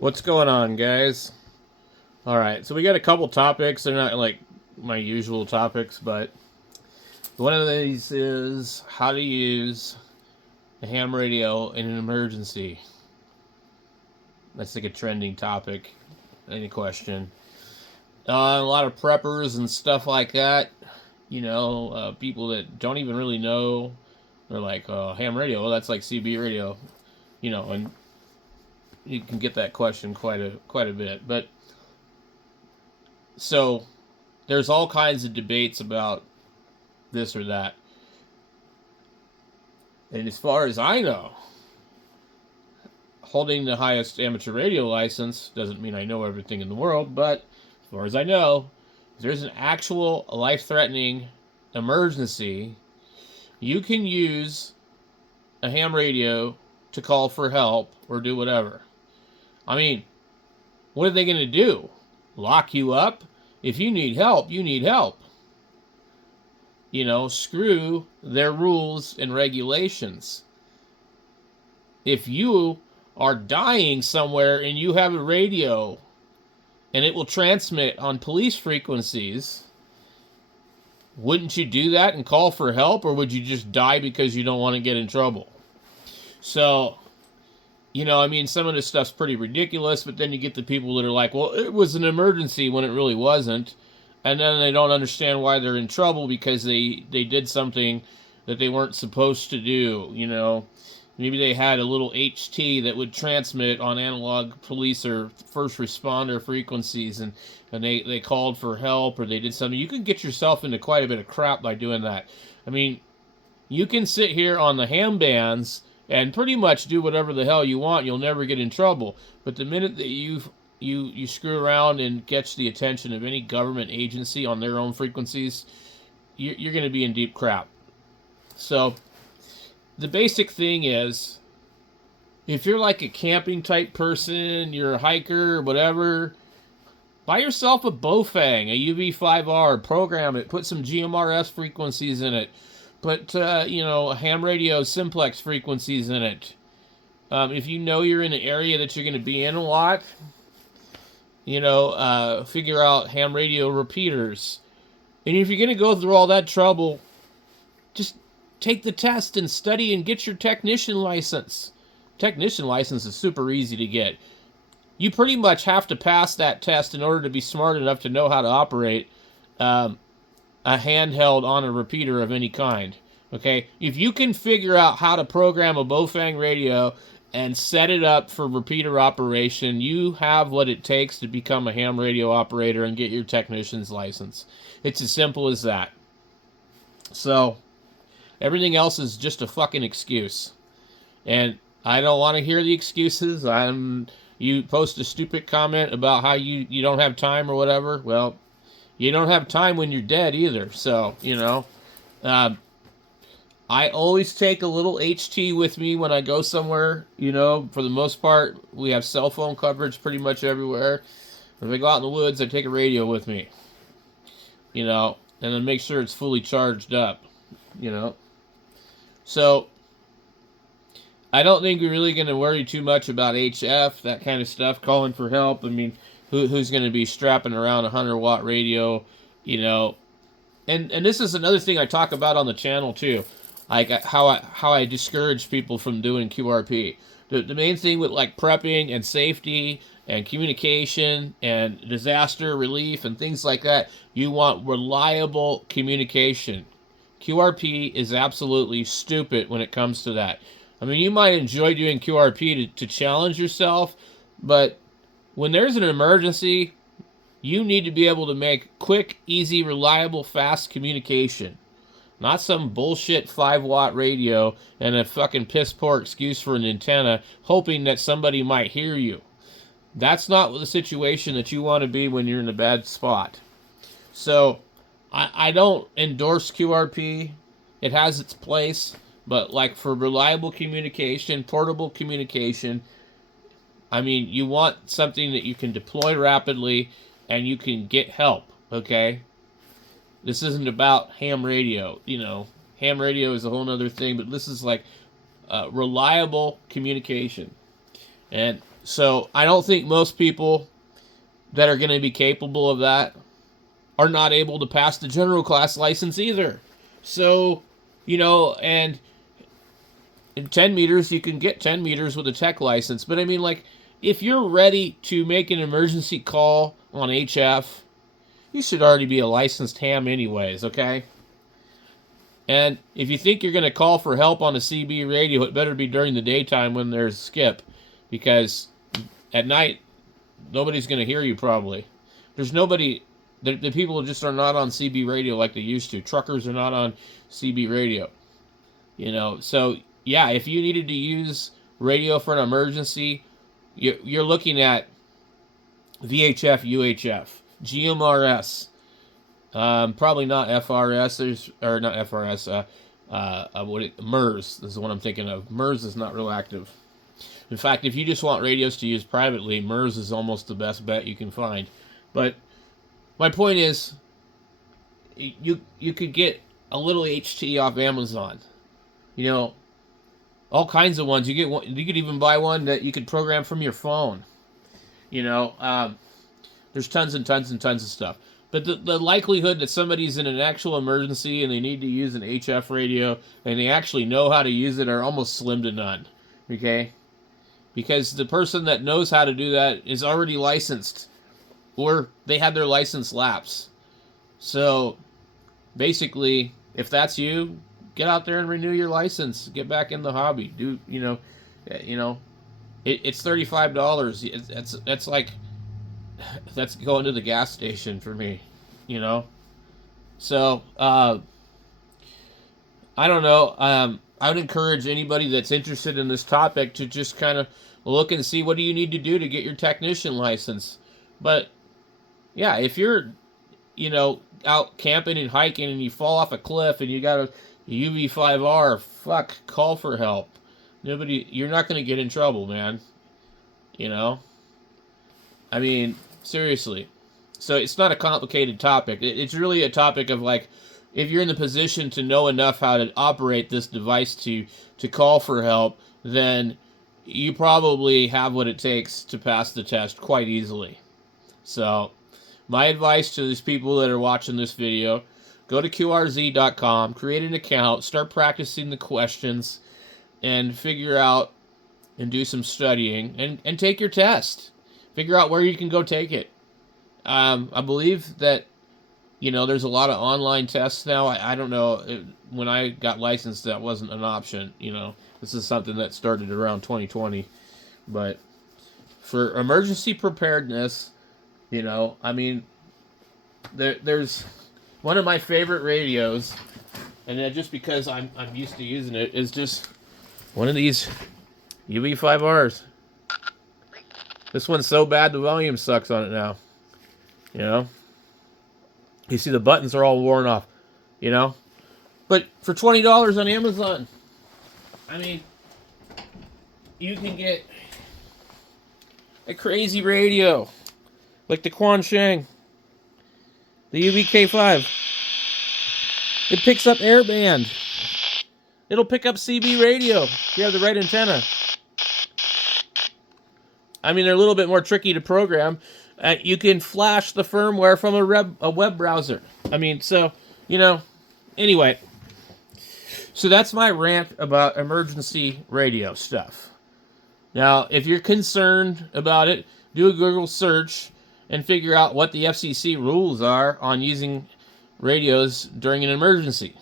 What's going on, guys? All right, so we got a couple topics. They're not like my usual topics, but one of these is how to use a ham radio in an emergency. That's like a trending topic. Any question? A lot of preppers and stuff like that. People that don't even really know. They're like, ham radio. Well, that's like CB radio. And you can get that question quite a bit. But so there's all kinds of debates about this or that. And as far as I know, holding the highest amateur radio license doesn't mean I know everything in the world, but as far as I know, if there's an actual life-threatening emergency, you can use a ham radio to call for help or do whatever. I mean, what are they going to do? Lock you up? If you need help, you need help. Screw their rules and regulations. If you are dying somewhere and you have a radio and it will transmit on police frequencies, wouldn't you do that and call for help, or would you just die because you don't want to get in trouble? So, some of this stuff's pretty ridiculous, but then you get the people that are like, well, it was an emergency when it really wasn't. And then they don't understand why they're in trouble because they did something that they weren't supposed to do. Maybe they had a little HT that would transmit on analog police or first responder frequencies, and they called for help, or they did something. You can get yourself into quite a bit of crap by doing that. I mean, you can sit here on the ham bands and pretty much do whatever the hell you want. You'll never get in trouble. But the minute that you screw around and catch the attention of any government agency on their own frequencies, you're going to be in deep crap. So the basic thing is, if you're like a camping type person, you're a hiker or whatever, buy yourself a Bofang, a UV5R, program it, put some GMRS frequencies in it, put ham radio simplex frequencies in it. If you know you're in an area that you're going to be in a lot, figure out ham radio repeaters. And if you're going to go through all that trouble, just take the test and study and get your technician license. Technician license is super easy to get. You pretty much have to pass that test in order to be smart enough to know how to operate a handheld on a repeater of any kind. Okay? If you can figure out how to program a Bofang radio and set it up for repeater operation, you have what it takes to become a ham radio operator and get your technician's license. It's as simple as that. So, everything else is just a fucking excuse. And I don't want to hear the excuses. You post a stupid comment about how you don't have time or whatever. Well, you don't have time when you're dead either. So, I always take a little HT with me when I go somewhere. For the most part, we have cell phone coverage pretty much everywhere. If I go out in the woods, I take a radio with me. And then make sure it's fully charged up. So, I don't think we're really going to worry too much about HF, that kind of stuff, calling for help. I mean, who's going to be strapping around a 100-watt radio, And this is another thing I talk about on the channel, too. Like how I discourage people from doing QRP. The main thing with like prepping and safety and communication and disaster relief and things like that, you want reliable communication. QRP is absolutely stupid when it comes to that. I mean, you might enjoy doing QRP to challenge yourself, but when there's an emergency, you need to be able to make quick, easy, reliable, fast communication. Not some bullshit 5-watt radio and a fucking piss poor excuse for an antenna, hoping that somebody might hear you. That's not the situation that you want to be when you're in a bad spot. So, I don't endorse QRP. It has its place, but like for reliable communication, portable communication, I mean, you want something that you can deploy rapidly and you can get help, okay? This isn't about ham radio. Ham radio is a whole other thing, but this is like reliable communication. And So I don't think most people that are going to be capable of that are not able to pass the general class license either. So, and in 10 meters, you can get 10 meters with a tech license. But I mean, like, if you're ready to make an emergency call on HF, you should already be a licensed ham anyways, okay? And if you think you're going to call for help on a CB radio, it better be during the daytime when there's skip, because at night, nobody's going to hear you probably. There's nobody, the people just are not on CB radio like they used to. Truckers are not on CB radio. So yeah, if you needed to use radio for an emergency, you're looking at VHF, UHF, GMRS, probably not FRS, not FRS, MERS is the one I'm thinking of. MERS is not real active. In fact, if you just want radios to use privately, MERS is almost the best bet you can find. But my point is, you could get a little HT off Amazon. All kinds of ones. You could even buy one that you could program from your phone. There's tons and tons and tons of stuff. But the likelihood that somebody's in an actual emergency and they need to use an HF radio and they actually know how to use it are almost slim to none. Okay? Because the person that knows how to do that is already licensed, or they had their license lapse. So basically, if that's you, get out there and renew your license. Get back in the hobby. It's $35. That's like, that's going to the gas station for me. So I don't know. I would encourage anybody that's interested in this topic to just kind of look and see what do you need to do to get your technician license. But yeah, if you're, out camping and hiking and you fall off a cliff and you got a UV5R, call for help. You're not going to get in trouble, man. I mean, seriously. So it's not a complicated topic. It's really a topic of, like, if you're in the position to know enough how to operate this device to call for help, then you probably have what it takes to pass the test quite easily. So my advice to these people that are watching this video, go to QRZ.com, create an account, start practicing the questions, and figure out and do some studying, and take your test. Figure out where you can go take it. I believe that, there's a lot of online tests now. I don't know. When I got licensed, that wasn't an option. This is something that started around 2020. But for emergency preparedness, there's one of my favorite radios, and just because I'm used to using it, is just one of these UV5Rs. This one's so bad the volume sucks on it now. You see the buttons are all worn off. But for $20 on Amazon, I mean, you can get a crazy radio like the Quansheng, the UVK5. It picks up airband. It'll pick up CB radio if you have the right antenna. I mean, they're a little bit more tricky to program. You can flash the firmware from a web browser. I mean, so, anyway. So that's my rant about emergency radio stuff. Now, if you're concerned about it, do a Google search and figure out what the FCC rules are on using radios during an emergency.